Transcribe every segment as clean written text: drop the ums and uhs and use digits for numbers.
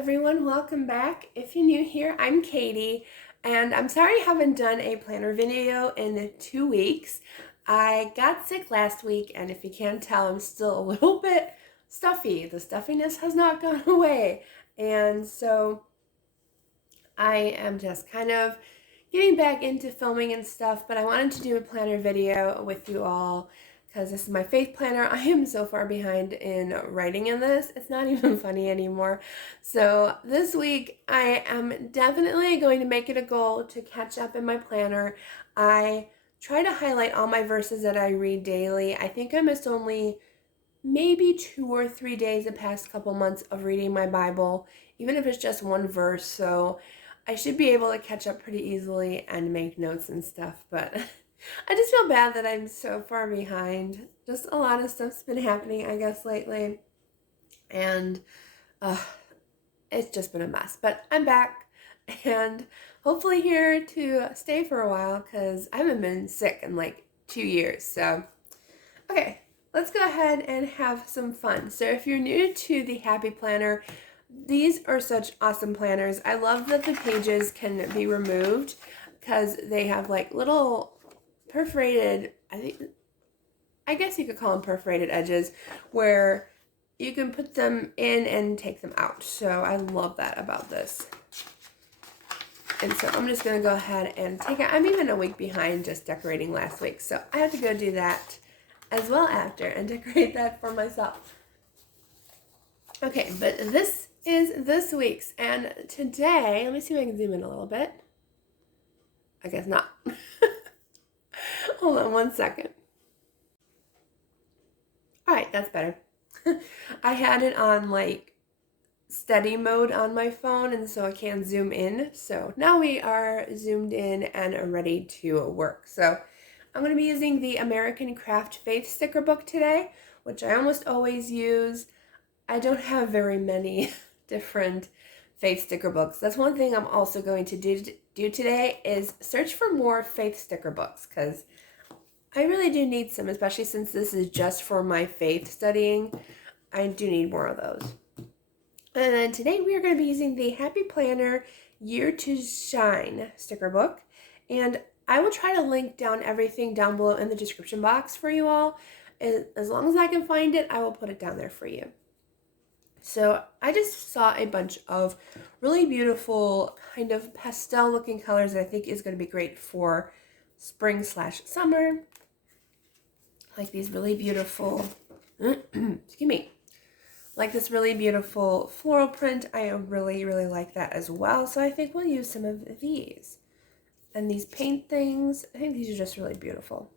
everyone, welcome back. If you're new here, I'm Katie, and I'm sorry I haven't done a planner video in 2 weeks. I got sick last week, and if you can't tell, I'm still a little bit stuffy. The stuffiness has not gone away, and so I am just kind of getting back into filming and stuff, but I wanted to do a planner video with you all because this is my faith planner. I am so far behind in writing in this. It's not even funny anymore. So this week I am definitely going to make it a goal to catch up in my planner. I try to highlight all my verses that I read daily. I think I missed only maybe 2 or 3 days the past couple months of reading my Bible, even if it's just one verse. So I should be able to catch up pretty easily and make notes and stuff, but I just feel bad that I'm so far behind. Just a lot of stuff's been happening, I guess, lately, and it's just been a mess. But I'm back, and hopefully here to stay for a while, because I haven't been sick in like 2 years. So, okay, let's go ahead and have some fun. So if you're new to the Happy Planner, these are such awesome planners. I love that the pages can be removed because they have like little perforated, I guess you could call them perforated edges, where you can put them in and take them out. So I love that about this. And so I'm just going to go ahead and take it. I'm even a week behind just decorating last week, so I have to go do that as well after and decorate that for myself. Okay, but this is this week's, and today, let me see if I can zoom in a little bit. I guess not. Hold on one second. All right, that's better. I had it on like steady mode on my phone, and so I can zoom in. So now we are zoomed in and ready to work. So I'm going to be using the American Craft Faith sticker book today, which I almost always use. I don't have very many different faith sticker books. That's one thing I'm also going to do today is search for more faith sticker books, because I really do need some, especially since this is just for my faith studying. I do need more of those. And then today we are going to be using the Happy Planner Year to Shine sticker book. And I will try to link down everything down below in the description box for you all. And as long as I can find it, I will put it down there for you. So I just saw a bunch of really beautiful kind of pastel looking colors that I think is going to be great for spring/summer. Like these really beautiful, excuse me, like this really beautiful floral print. I really, really like that as well. So I think we'll use some of these. And these paint things, I think these are just really beautiful.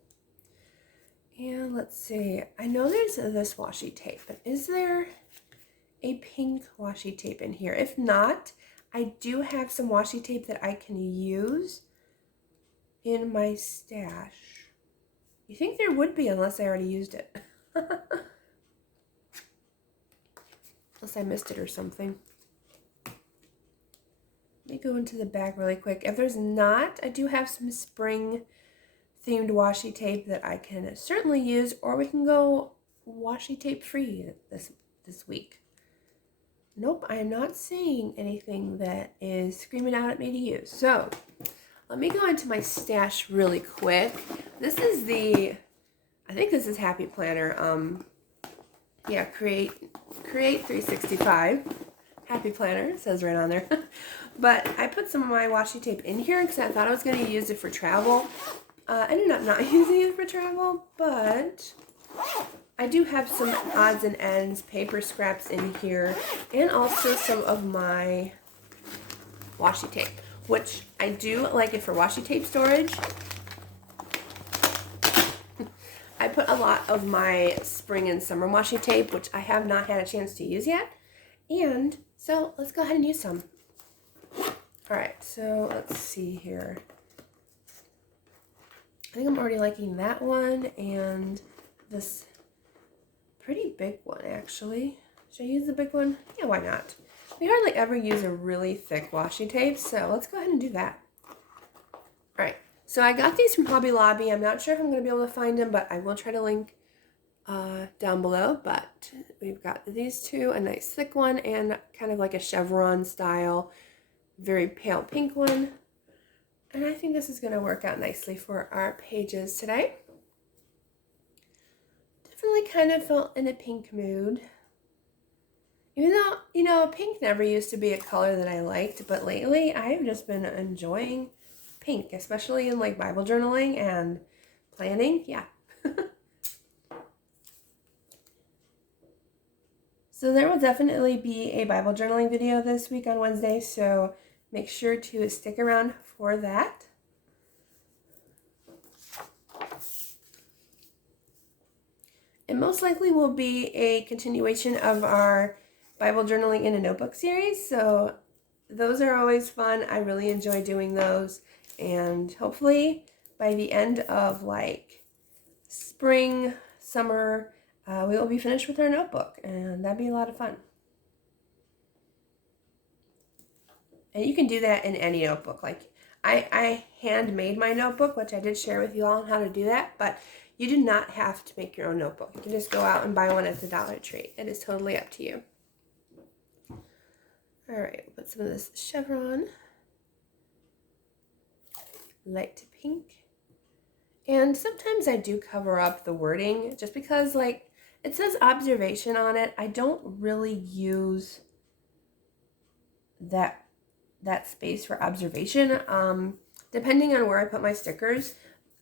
And let's see, I know there's this washi tape, but is there a pink washi tape in here? If not, I do have some washi tape that I can use in my stash. You think there would be, unless I already used it. Unless I missed it or something. Let me go into the bag really quick. If there's not, I do have some spring themed washi tape that I can certainly use, or we can go washi tape free this week. Nope, I am not seeing anything that is screaming out at me to use. So let me go into my stash really quick. This is I think this is Happy Planner. Yeah, Create 365 Happy Planner, it says right on there. But I put some of my washi tape in here because I thought I was going to use it for travel. I ended up not using it for travel, but I do have some odds and ends, paper scraps in here, and also some of my washi tape, which I do like it for washi tape storage. I put a lot of my spring and summer washi tape, which I have not had a chance to use yet. And so let's go ahead and use some. All right, so let's see here. I think I'm already liking that one and this pretty big one, actually. Should I use the big one? Yeah, why not? We hardly ever use a really thick washi tape, so let's go ahead and do that. All right, so I got these from Hobby Lobby. I'm not sure if I'm going to be able to find them, but I will try to link down below, but we've got these two, a nice thick one and kind of like a chevron style, very pale pink one. And I think this is going to work out nicely for our pages today. Definitely kind of felt in a pink mood. Even though, you know, pink never used to be a color that I liked, but lately I've just been enjoying pink, especially in like Bible journaling and planning. Yeah. So there will definitely be a Bible journaling video this week on Wednesday, so make sure to stick around for that. It most likely will be a continuation of our Bible journaling in a notebook series, so those are always fun. I really enjoy doing those, and hopefully by the end of like spring, summer, we will be finished with our notebook, and that'd be a lot of fun. And you can do that in any notebook. Like I handmade my notebook, which I did share with you all on how to do that, but you do not have to make your own notebook. You can just go out and buy one at the Dollar Tree. It is totally up to you. All right, we'll put some of this chevron, light to pink. And sometimes I do cover up the wording just because like it says observation on it. I don't really use that space for observation. Depending on where I put my stickers,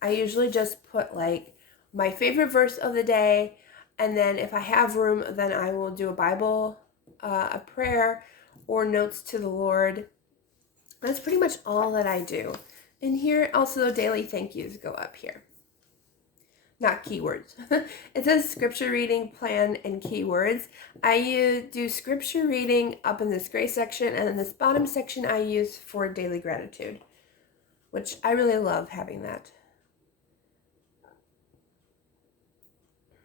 I usually just put like my favorite verse of the day, and then if I have room, then I will do a Bible, a prayer, or notes to the Lord. That's pretty much all that I do. And here also daily thank yous go up here. Not keywords. It says scripture reading, plan, and keywords. I do scripture reading up in this gray section, and then this bottom section I use for daily gratitude, which I really love having that.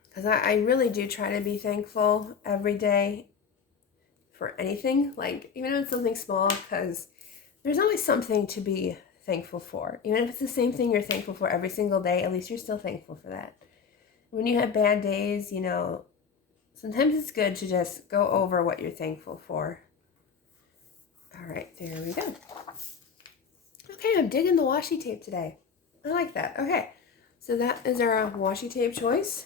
Because I really do try to be thankful every day for anything, like even if it's something small, because there's always something to be thankful for. Even if it's the same thing you're thankful for every single day, at least you're still thankful for that. When you have bad days, you know, sometimes it's good to just go over what you're thankful for. All right, there we go. Okay, I'm digging the washi tape today. I like that. Okay, so that is our washi tape choice.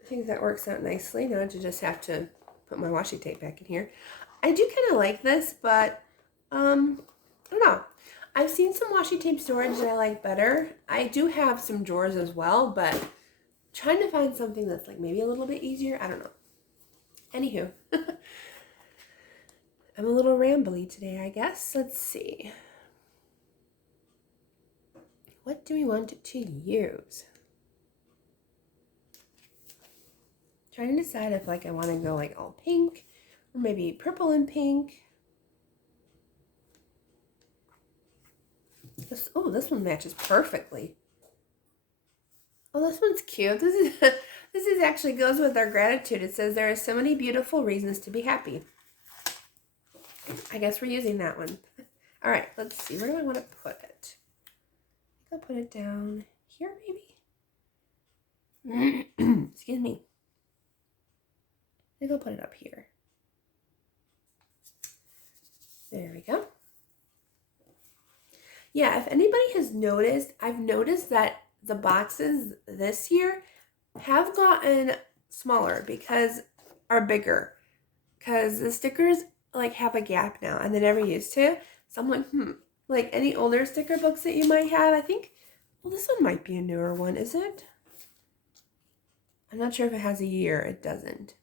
I think that works out nicely. Now I just have to put my washi tape back in here. I do kind of like this, but I don't know. I've seen some washi tape storage that I like better. I do have some drawers as well, but trying to find something that's like maybe a little bit easier. I don't know. Anywho, I'm a little rambly today, I guess. Let's see. What do we want to use? Trying to decide if like I want to go like all pink or maybe purple and pink. This one matches perfectly. Oh, this one's cute. This is actually goes with our gratitude. It says there are so many beautiful reasons to be happy. I guess we're using that one. All right, let's see. Where do I want to put it? I think I'll put it down here, maybe. Excuse me. I think I'll put it up here. There we go. Yeah, if anybody has noticed, I've noticed that the boxes this year have gotten smaller because are bigger. Because the stickers like have a gap now and they never used to. So I'm like, like any older sticker books that you might have, I think, well, this one might be a newer one, is it? I'm not sure if it has a year. It doesn't.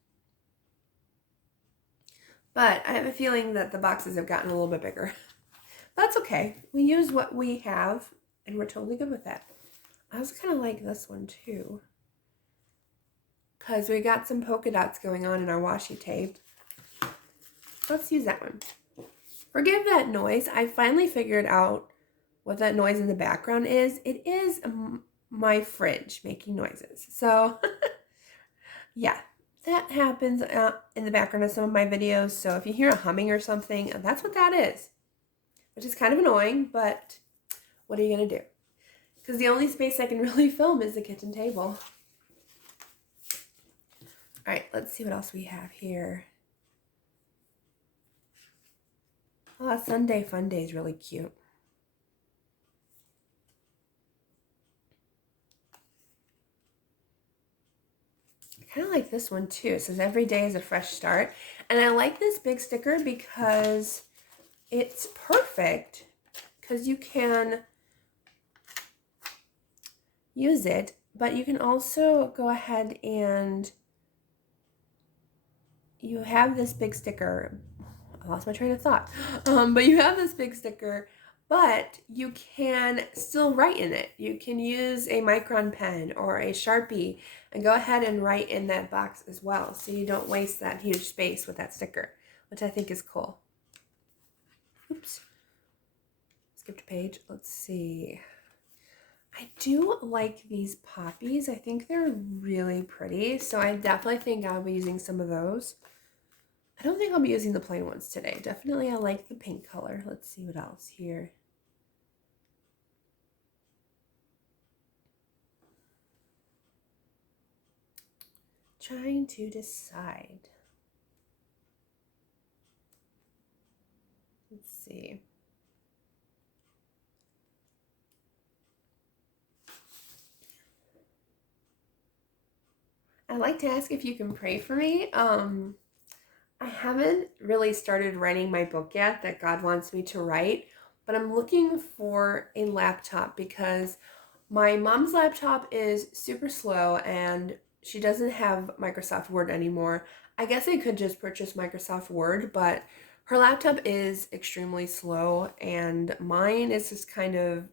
But I have a feeling that the boxes have gotten a little bit bigger. That's okay. We use what we have, and we're totally good with that. I also kind of like this one, too. Because we got some polka dots going on in our washi tape. Let's use that one. Forgive that noise. I finally figured out what that noise in the background is. It is my fridge making noises. So, yeah. That happens in the background of some of my videos. So if you hear a humming or something, that's what that is. Which is kind of annoying, but what are you going to do? Because the only space I can really film is the kitchen table. All right, let's see what else we have here. Oh, Sunday Fun Day is really cute. I kind of like this one too. It says every day is a fresh start. And I like this big sticker because it's perfect because you can use it, but you can also go ahead and you have this big sticker. I lost my train of thought. But you have this big sticker, but you can still write in it. You can use a Micron pen or a Sharpie and go ahead and write in that box as well, so you don't waste that huge space with that sticker, which I think is cool. Oops. Skipped a page. Let's see. I do like these poppies. I think they're really pretty, so I definitely think I'll be using some of those. I don't think I'll be using the plain ones today. Definitely I like the pink color. Let's see what else here. Trying to decide. Let's see. I'd like to ask if you can pray for me. I haven't really started writing my book yet that God wants me to write, but I'm looking for a laptop because my mom's laptop is super slow and she doesn't have Microsoft Word anymore. I guess I could just purchase Microsoft Word, but her laptop is extremely slow and mine is just kind of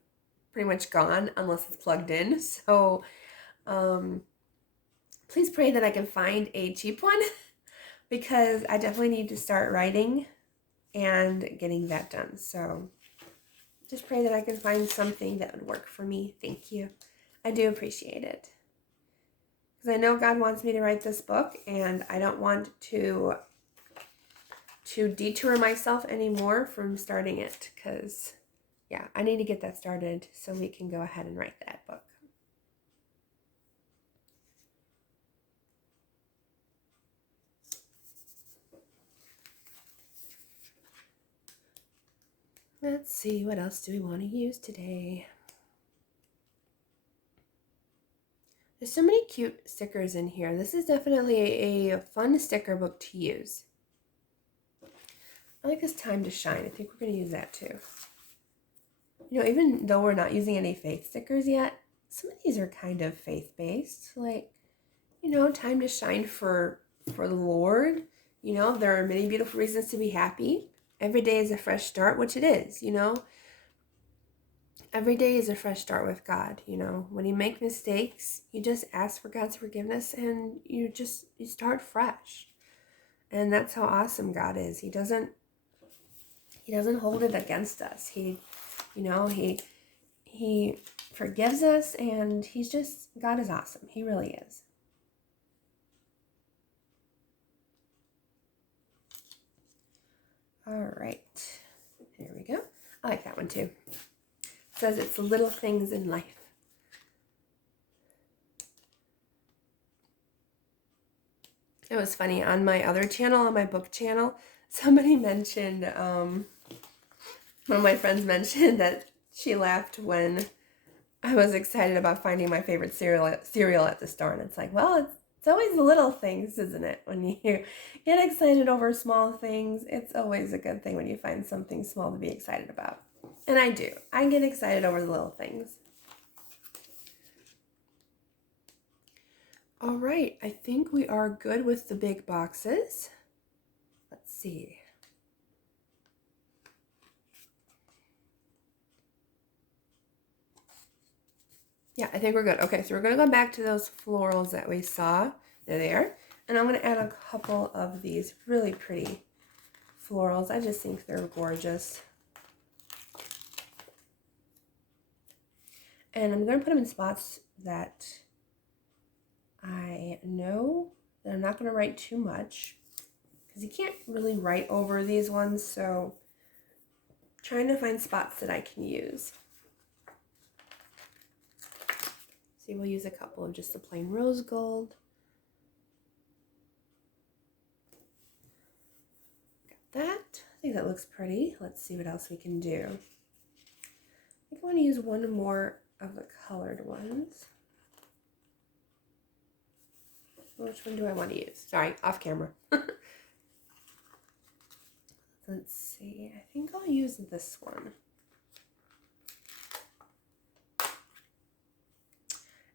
pretty much gone unless it's plugged in. So please pray that I can find a cheap one because I definitely need to start writing and getting that done. So just pray that I can find something that would work for me. Thank you. I do appreciate it. Because I know God wants me to write this book and I don't want to detour myself anymore from starting it because, yeah, I need to get that started so we can go ahead and write that book. Let's see, what else do we want to use today? There's so many cute stickers in here. This is definitely a fun sticker book to use. I like this Time to Shine. I think we're going to use that too. You know, even though we're not using any faith stickers yet, some of these are kind of faith-based. Like, you know, time to shine for the Lord. You know, there are many beautiful reasons to be happy. Every day is a fresh start, which it is, you know. Every day is a fresh start with God, you know. When you make mistakes, you just ask for God's forgiveness and you start fresh. And that's how awesome God is. He doesn't hold it against us. He forgives us and God is awesome. He really is. All right, here we go. I like that one too. It says it's the little things in life. It was funny, on my other channel, on my book channel, somebody mentioned, one of my friends mentioned that she laughed when I was excited about finding my favorite cereal at the store. And it's like, well, it's always the little things, isn't it? When you get excited over small things, it's always a good thing when you find something small to be excited about. And I do. I get excited over the little things. All right, I think we are good with the big boxes. Let's see. Yeah, I think we're good. Okay, so we're going to go back to those florals that we saw. They're there. And I'm going to add a couple of these really pretty florals. I just think they're gorgeous. And I'm going to put them in spots that I know that I'm not going to write too much, because you can't really write over these ones, so I'm trying to find spots that I can use. See, we'll use a couple of just the plain rose gold. that. I think that looks pretty. Let's see what else we can do. I think I want to use one more of the colored ones. Which one do I want to use? Sorry, off camera. Let's see. I think I'll use this one.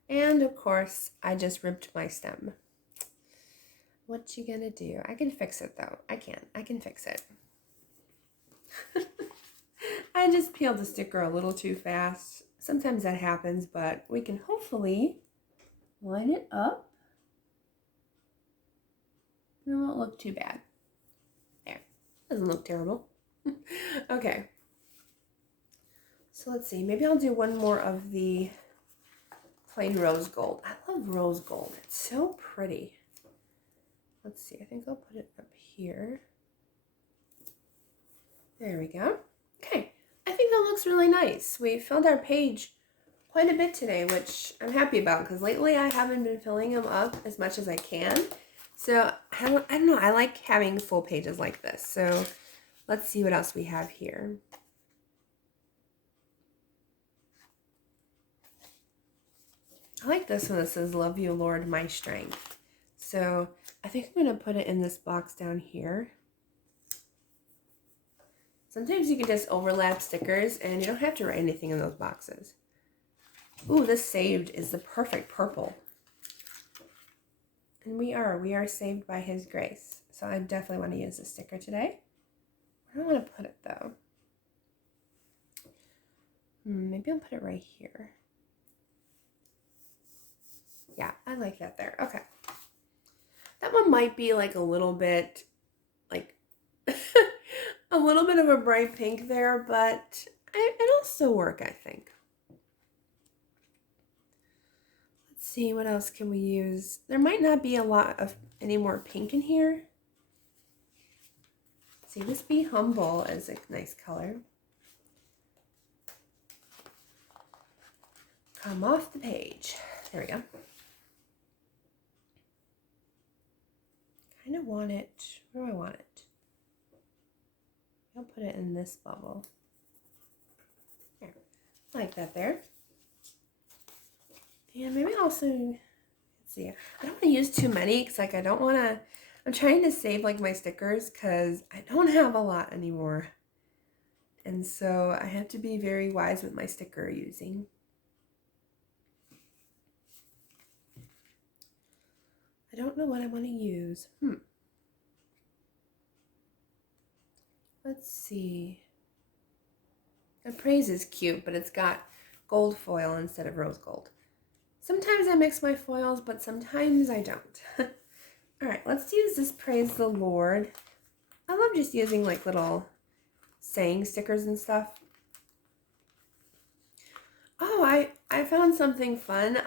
And of course, I just ripped my stem. What you gonna do? I can fix it though. I can fix it. I just peeled the sticker a little too fast. Sometimes that happens, but we can hopefully line it up. It won't look too bad. There. Doesn't look terrible. Okay. So let's see. Maybe I'll do one more of the plain rose gold. I love rose gold. It's so pretty. Let's see. I think I'll put it up here. There we go. Okay. I think that looks really nice. We filled our page quite a bit today, which I'm happy about because lately I haven't been filling them up as much as I can. So I don't know. I like having full pages like this. So let's see what else we have here. I like this one that says, "Love you, Lord, my strength." So I think I'm going to put it in this box down here. Sometimes you can just overlap stickers and you don't have to write anything in those boxes. Ooh, this saved is the perfect purple. And we are saved by His grace. So I definitely want to use this sticker today. Where do I want to put it though? Maybe I'll put it right here. Yeah, I like that there. Okay. That one might be like a little bit, like, a little bit of a bright pink there, but it'll still work, I think. Let's see, what else can we use? There might not be a lot of any more pink in here. Let's see, this Be Humble is a nice color. Come off the page. There we go. Kind of want it. Where do I want it? I'll put it in this bubble. There. I like that there. And maybe also, let's see, I don't want to use too many because like I don't want to, I'm trying to save like my stickers because I don't have a lot anymore. And so I have to be very wise with my sticker using. I don't know what I want to use. Let's see. A praise is cute, but it's got gold foil instead of rose gold. Sometimes I mix my foils, but sometimes I don't. All right, let's use this Praise the Lord. I love just using like little saying stickers and stuff. Oh, I found something fun.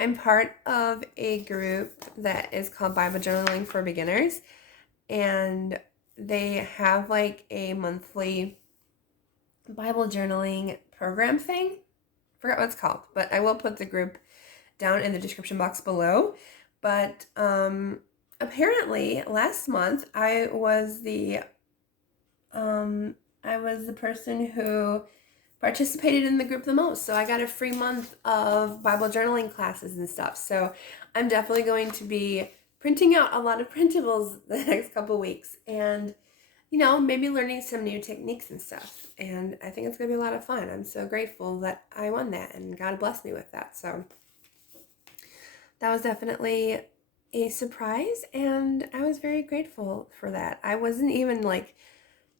I'm part of a group that is called Bible Journaling for Beginners, and they have like a monthly Bible journaling program thing. Forgot what it's called, but I will put the group down in the description box below. But apparently last month I was the person who participated in the group the most. So I got a free month of Bible journaling classes and stuff. So I'm definitely going to be printing out a lot of printables the next couple weeks and, you know, maybe learning some new techniques and stuff. And I think it's going to be a lot of fun. I'm so grateful that I won that and God blessed me with that. So that was definitely a surprise and I was very grateful for that. I wasn't even like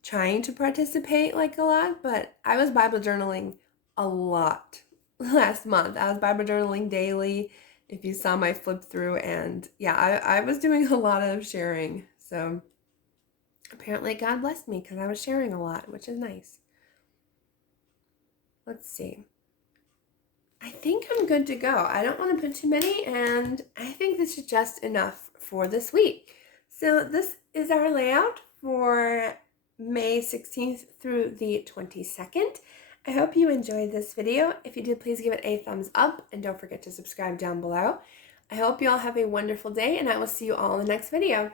trying to participate like a lot, but I was Bible journaling a lot last month. I was Bible journaling daily, if you saw my flip through, and yeah, I was doing a lot of sharing. So apparently God blessed me because I was sharing a lot, which is nice. Let's see. I think I'm good to go. I don't want to put too many, and I think this is just enough for this week. So this is our layout for May 16th through the 22nd. I hope you enjoyed this video. If you did, please give it a thumbs up and don't forget to subscribe down below. I hope you all have a wonderful day and I will see you all in the next video.